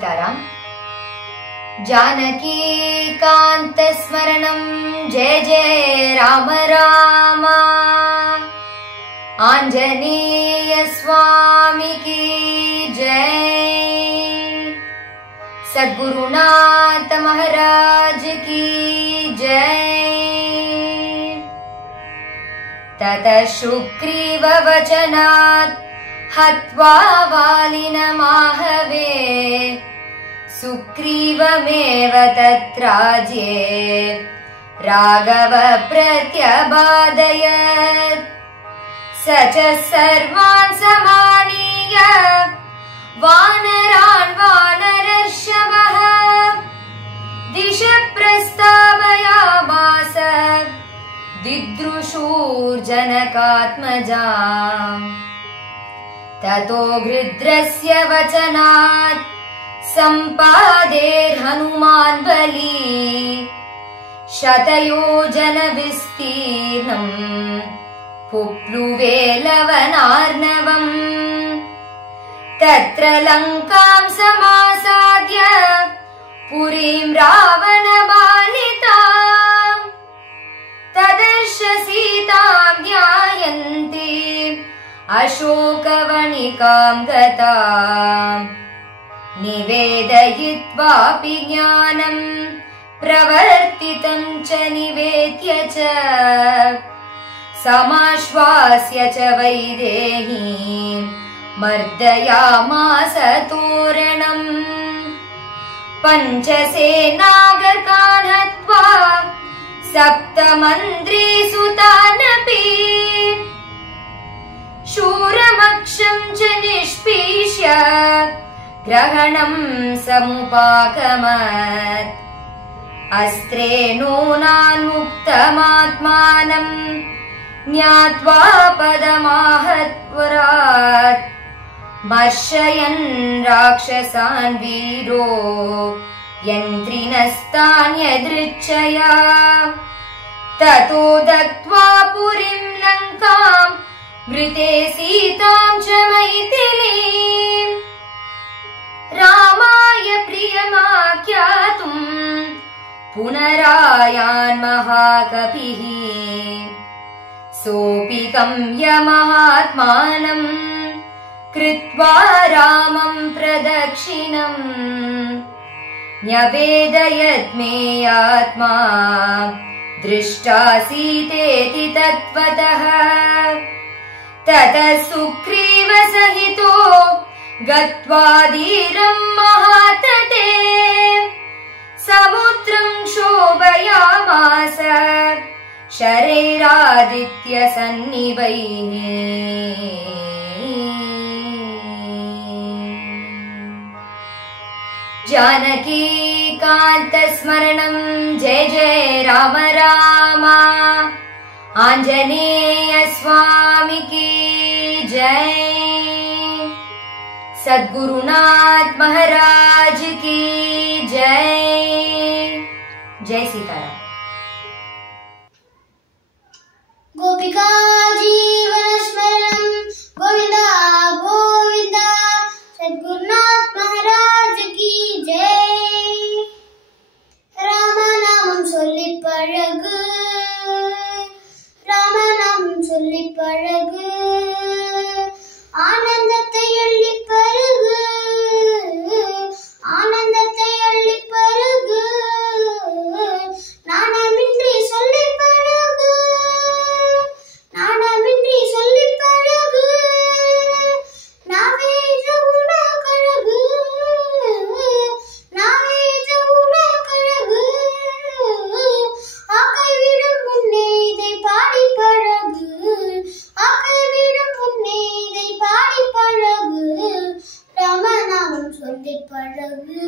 सीताराम। जानकी कांतस्मरणं जय जय राम राम। आंजनेय स्वामी की जय। सद्गुरुनाथ महाराज की जय। ततः सुग्रीव वचनात् हत्वा वालिनमाहवे सुग्रीवमेव तत्राज्ये राघव प्रत्यबादयत्। स च सर्वान् समानीय वानरान् वानरर्षभः दिशः प्रस्तावयामास दिदृशुर्जनकात्मजाम्। ततो गृध्रस्य वचनात् सम्पादेर्हनुमान् बली शतयोजनविस्तीर्णम् पुप्लुवे लवनार्णवम्। तत्र लङ्कां समासाद्य पुरीं रावणबालिताम्। तदर्श सीतां ध्यायन्ती अशोकवनिकां गताम्। निवेदयित्वापि ज्ञानं प्रवर्तितं च निवेद्य च समाश्वास्य च वैदेहीं मर्दयामास तोरणम्। पञ्चसेनागकान् हत्वा सप्तमन्त्रीसुतानपि शूरमक्षं च निष्पीष्य ग्रहणं समुपागमत्। अस्त्रेणोनान्मुक्तमात्मानं ज्ञात्वा पदमाहत्वरात्। मर्शयन् राक्षसान् वीरो यन्त्रिणस्तान्यदृच्छया। ततो दत्त्वा पुरीं लङ्कां मृते सीतां च मैथिलीम्। रामाय प्रियमाख्यातुम् पुनरायान् महाकपिः। सोऽपि गम्य महात्मानं कृत्वा रामं प्रदक्षिणम्। न्यवेदयत् मे आत्मा दृष्टा सीतेति तत्त्वतः। ततः सुग्रीव सहितो गत्वा धीरं महातटे समुद्रं क्षोभयामास शरैरादित्य सन्निभैः। जानकी कांतस्मरणं जय जय राम राम। आंजनेय स्वामी की जय। सद्गुरुनाथ महाराज की जय। जय सीताराम। गोपिका जीवन स्मरणं गोविंदा गोविंदा। सद्गुरुनाथ महाराज की जय। रामनामं சொல்லி பழகு ராமநாமம் சொல்லி பழகு ஆனந்தத்தை அள்ளி பருகு ஆனந்தத்தை அள்ளி பருகு நாணமின்றி சொல்லி பழகு நாணமின்றி சொல்லி பழகு நாவே ஜவுன கழகு நாவே ஜவுன கழகு ஆக்கை விடும் முன்னே இதை பாடி பழகு ஆக்கை விடும் முன்னே இதை பாடி பழகு ராமநாமம் சொல்லி பழகு